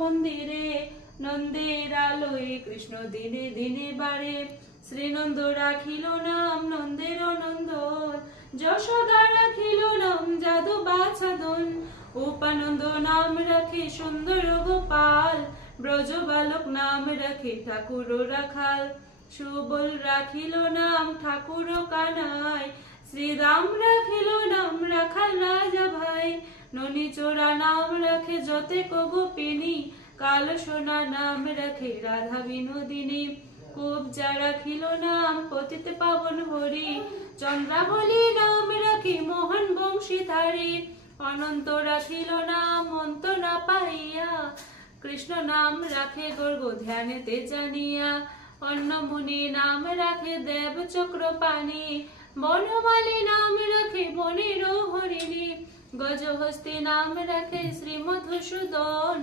মন্দিরে, নন্দের আলোয় কৃষ্ণ দিনে দিনে বাড়ে। শ্রীনন্দ রাখিল নাম নন্দের নন্দন, যশোদা রাখিল নাম যাদু বাছাদন। উপানন্দ নাম রাখে সুন্দর গোপাল, ব্রজ বালক নাম রাখে ঠাকুর রাখাল। সুবল রাখিল নাম ঠাকুর কানাই, শ্রীরাম রাখিল নাম রাখাল রাজা ভাই। ননী চোরা নাম রাখে যতেক গোপিনী, কাল সোনা নাম রাখে রাধা বিনোদিনী। কুবজা রাখিল নাম পতিত পাবন হরি, চন্দ্রাবলী নাম রাখে মোহন বংশীধারী। অনন্ত রাখিল নাম অন্ত না পাইয়া, কৃষ্ণ নাম রাখে গর্গ ধ্যানেতে জানিয়া। অন্নমুনি নাম রাখে দেব চক্রপাণি, বনমালী নাম রাখে বনের হরিণী। গজহস্তি নাম রাখে শ্রী মধুসূদন,